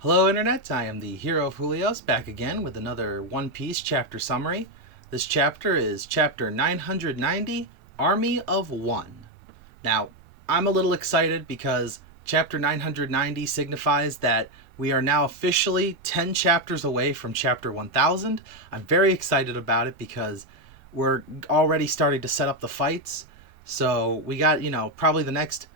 Hello Internet, I am the hero of Julios, back again with another One Piece chapter summary. This chapter is chapter 990, Army of One. Now, I'm a little excited because chapter 990 signifies that we are now officially 10 chapters away from chapter 1000. I'm very excited about it because we're already starting to set up the fights. So we got, probably the next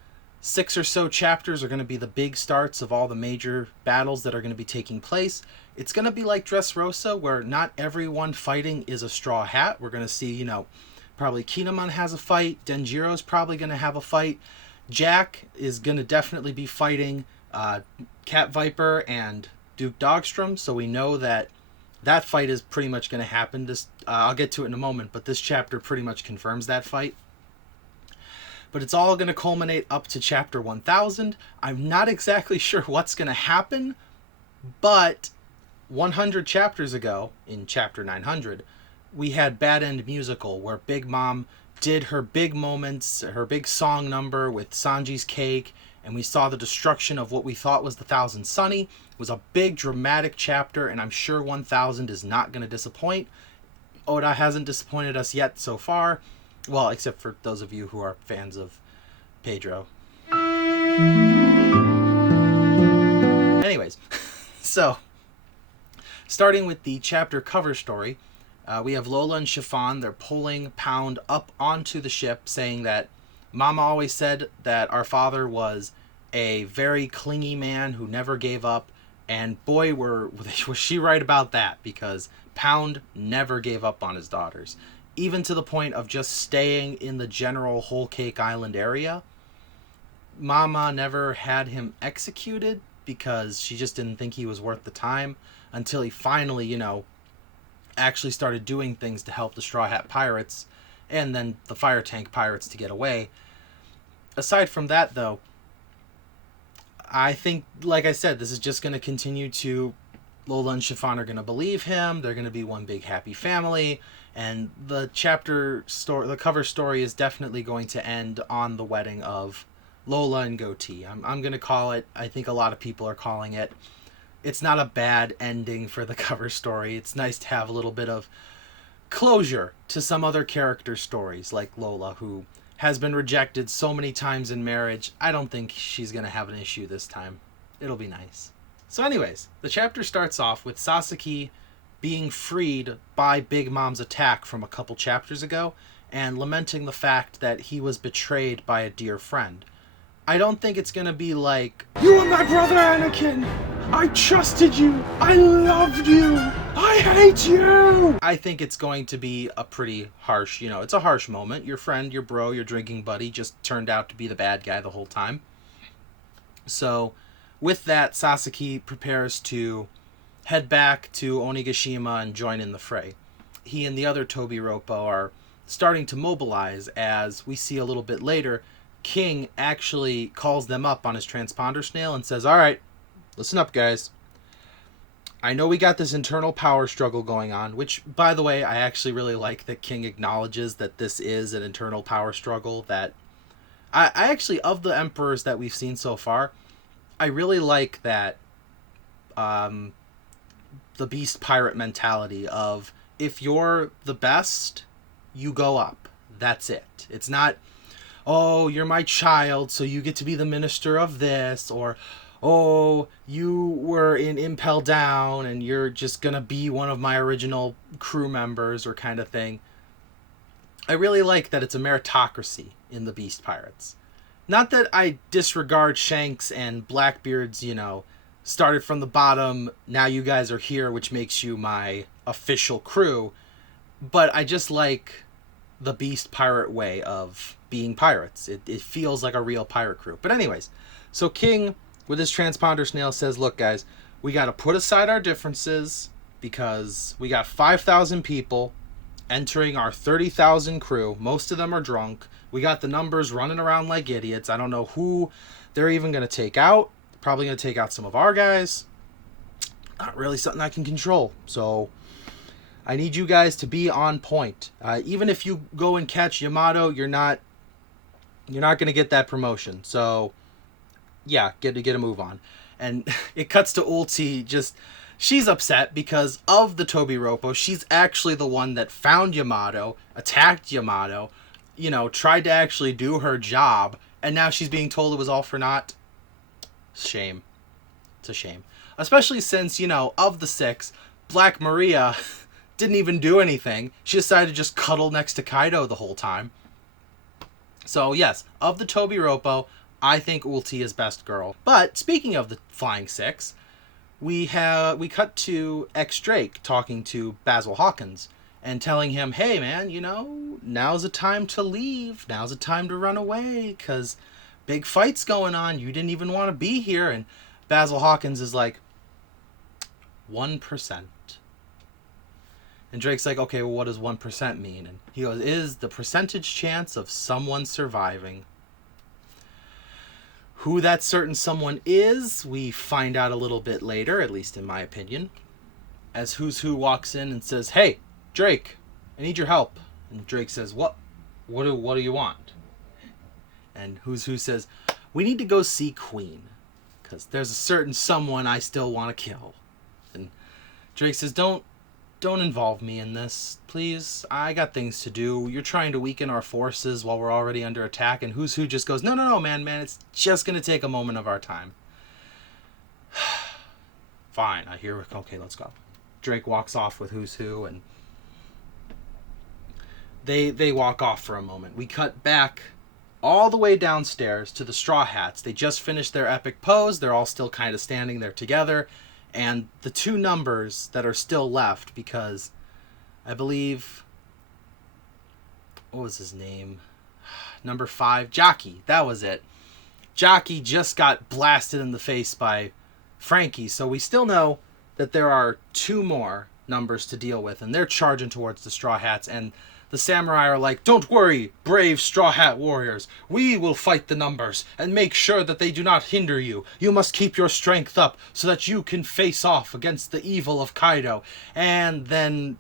6 or so chapters are going to be the big starts of all the major battles that are going to be taking place. It's going to be like Dressrosa, where not everyone fighting is a straw hat. We're going to see, probably Kinemon has a fight. Denjiro's probably going to have a fight. Jack is going to definitely be fighting Cat Viper and Duke Dogstrom, so we know that that fight is pretty much going to happen. I'll get to it in a moment, but this chapter pretty much confirms that fight. But it's all going to culminate up to chapter 1000. I'm not exactly sure what's going to happen, but 100 chapters ago, in chapter 900, we had Bad End Musical, where Big Mom did her big moments, her big song number with Sanji's cake, and we saw the destruction of what we thought was the Thousand Sunny. It was a big dramatic chapter, and I'm sure 1000 is not going to disappoint. Oda hasn't disappointed us yet so far. Well, except for those of you who are fans of Pedro. Anyways, so, starting with the chapter cover story, we have Lola and Chiffon. They're pulling Pound up onto the ship, saying that Mama always said that our father was a very clingy man who never gave up. And boy, was she right about that, because Pound never gave up on his daughters. Even to the point of just staying in the general Whole Cake Island area. Mama never had him executed because she just didn't think he was worth the time, until he finally, actually started doing things to help the Straw Hat Pirates and then the Fire Tank Pirates to get away. Aside from that, though, I think, like I said, this is just going to continue to... Lola and Chiffon are going to believe him. They're going to be one big happy family. And the the cover story is definitely going to end on the wedding of Lola and Goatee. I'm going to call it, I think a lot of people are calling it. It's not a bad ending for the cover story. It's nice to have a little bit of closure to some other character stories, like Lola, who has been rejected so many times in marriage. I don't think she's going to have an issue this time. It'll be nice. So anyways, the chapter starts off with Sasaki being freed by Big Mom's attack from a couple chapters ago, and lamenting the fact that he was betrayed by a dear friend. I don't think it's gonna be like, "You were my brother, Anakin! I trusted you! I loved you! I hate you!" I think it's going to be a pretty harsh, it's a harsh moment. Your friend, your bro, your drinking buddy just turned out to be the bad guy the whole time. So, with that, Sasaki prepares to head back to Onigashima and join in the fray. He and the other Tobiroppo are starting to mobilize, as we see a little bit later. King actually calls them up on his transponder snail and says, "Alright, listen up, guys. I know we got this internal power struggle going on," which, by the way, I actually really like that King acknowledges that this is an internal power struggle. That I actually, of the emperors that we've seen so far, I really like that the beast pirate mentality of, if you're the best, you go up. That's it. It's not, "Oh, you're my child, so you get to be the minister of this," or, "Oh, you were in Impel Down and you're just gonna be one of my original crew members," or kind of thing. I really like that it's a meritocracy in the beast pirates. Not that I disregard Shanks and Blackbeard's, started from the bottom, now you guys are here, which makes you my official crew. But I just like the beast pirate way of being pirates. It feels like a real pirate crew. But anyways, so King, with his transponder snail, says, "Look, guys, we got to put aside our differences, because we got 5,000 people entering our 30,000 crew. Most of them are drunk. We got the numbers running around like idiots. I don't know who they're even going to take out. Probably going to take out some of our guys. Not really something I can control. So I need you guys to be on point. Even if you go and catch Yamato, you're not going to get that promotion. So yeah, get a move on." And it cuts to Ulti just... She's upset because of the Tobiropo. She's actually the one that found Yamato, attacked Yamato, tried to actually do her job, and now she's being told it was all for naught. Shame. It's a shame. Especially since, of the 6, Black Maria didn't even do anything. She decided to just cuddle next to Kaido the whole time. So, yes, of the Tobiropo, I think Ulti is best girl. But, speaking of the Flying 6... We cut to ex-Drake talking to Basil Hawkins and telling him, hey man, now's the time to leave. Now's the time to run away because big fight's going on. You didn't even want to be here. And Basil Hawkins is like, 1%. And Drake's like, okay, well, what does 1% mean? And he goes, is the percentage chance of someone surviving. Who that certain someone is, we find out a little bit later, at least in my opinion. As Who's Who walks in and says, hey, Drake, I need your help. And Drake says, what? What do you want? And Who's Who says, we need to go see Queen. Because there's a certain someone I still want to kill. And Drake says, don't involve me in this, please. I got things to do. You're trying to weaken our forces while we're already under attack. And Who's Who just goes, no, man, it's just going to take a moment of our time. Fine, I hear, okay, let's go. Drake walks off with Who's Who, and they walk off for a moment. We cut back all the way downstairs to the Straw Hats. They just finished their epic pose. They're all still kind of standing there together. And the 2 numbers that are still left, because I believe, what was his name? Number 5, Jockey. That was it. Jockey just got blasted in the face by Frankie. So we still know that there are 2 more numbers to deal with. And they're charging towards the Straw Hats. And the samurai are like, don't worry, brave Straw Hat warriors. We will fight the numbers and make sure that they do not hinder you. You must keep your strength up so that you can face off against the evil of Kaido. And then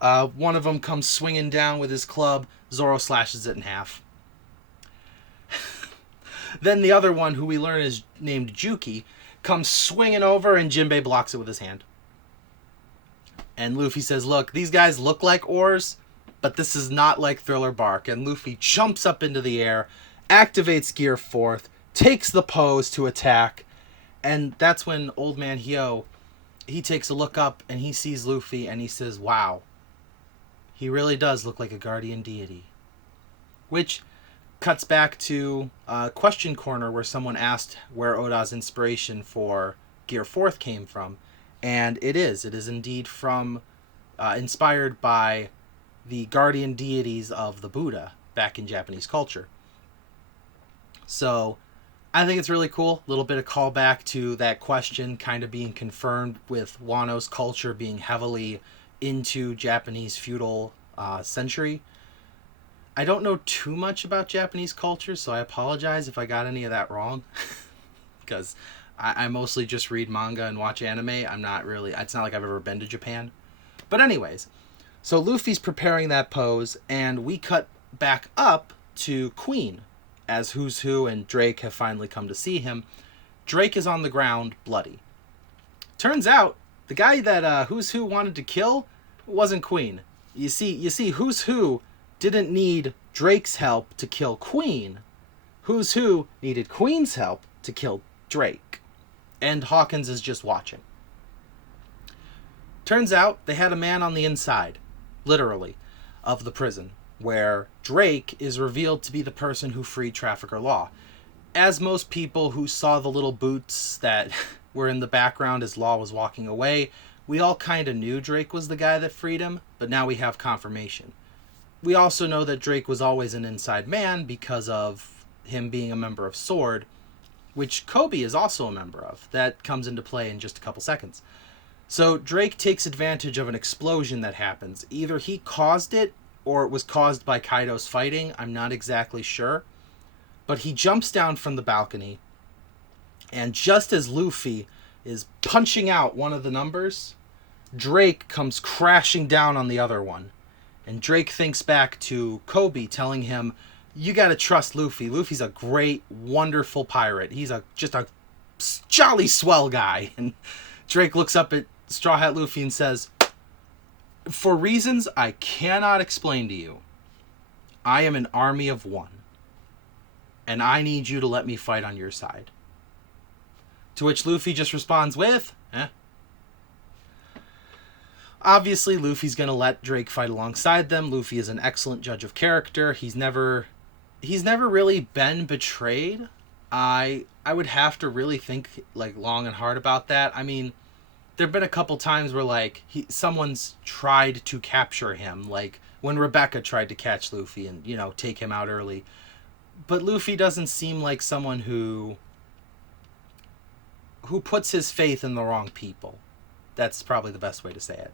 one of them comes swinging down with his club. Zoro slashes it in half. Then the other one, who we learn is named Juki, comes swinging over and Jinbei blocks it with his hand. And Luffy says, look, these guys look like oars, but this is not like Thriller Bark. And Luffy jumps up into the air, activates Gear 4th, takes the pose to attack. And that's when Old Man Hyo, he takes a look up and he sees Luffy and he says, wow, he really does look like a guardian deity. Which cuts back to Question Corner, where someone asked where Oda's inspiration for Gear 4th came from. And it is indeed from, inspired by the guardian deities of the Buddha back in Japanese culture. So I think it's really cool. A little bit of callback to that question kind of being confirmed with Wano's culture being heavily into Japanese feudal century. I don't know too much about Japanese culture, so I apologize if I got any of that wrong. Because I mostly just read manga and watch anime. It's not like I've ever been to Japan. But anyways, so Luffy's preparing that pose, and we cut back up to Queen, as Who's Who and Drake have finally come to see him. Drake is on the ground, bloody. Turns out, the guy that Who's Who wanted to kill wasn't Queen. You see, Who's Who didn't need Drake's help to kill Queen. Who's Who needed Queen's help to kill Drake. And Hawkins is just watching. Turns out, they had a man on the inside, literally, of the prison, where Drake is revealed to be the person who freed Trafficker Law. As most people who saw the little boots that were in the background as Law was walking away, we all kind of knew Drake was the guy that freed him, but now we have confirmation. We also know that Drake was always an inside man because of him being a member of SWORD, which Kobe is also a member of. That comes into play in just a couple seconds. So Drake takes advantage of an explosion that happens. Either he caused it, or it was caused by Kaido's fighting. I'm not exactly sure. But he jumps down from the balcony, and just as Luffy is punching out one of the numbers, Drake comes crashing down on the other one. And Drake thinks back to Kobe telling him, you gotta trust Luffy. Luffy's a great, wonderful pirate. He's just a jolly swell guy. And Drake looks up at Straw Hat Luffy and says, "For reasons I cannot explain to you, I am an army of one, and I need you to let me fight on your side." To which Luffy just responds with, eh. Obviously, Luffy's going to let Drake fight alongside them. Luffy is an excellent judge of character. He's never really been betrayed. I would have to really think like long and hard about that. I mean, there've been a couple times where like someone's tried to capture him, like when Rebecca tried to catch Luffy and, you know, take him out early. But Luffy doesn't seem like someone who puts his faith in the wrong people. That's probably the best way to say it.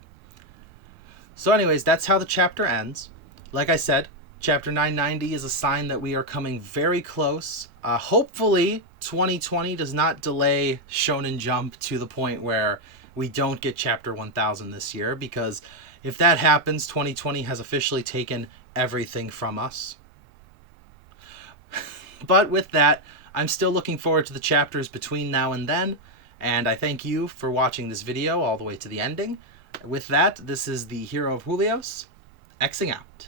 So anyways, that's how the chapter ends. Like I said, chapter 990 is a sign that we are coming very close. Hopefully, 2020 does not delay Shonen Jump to the point where we don't get chapter 1000 this year, because if that happens, 2020 has officially taken everything from us. But with that, I'm still looking forward to the chapters between now and then, and I thank you for watching this video all the way to the ending. With that, this is the Hero of Julios, Xing out.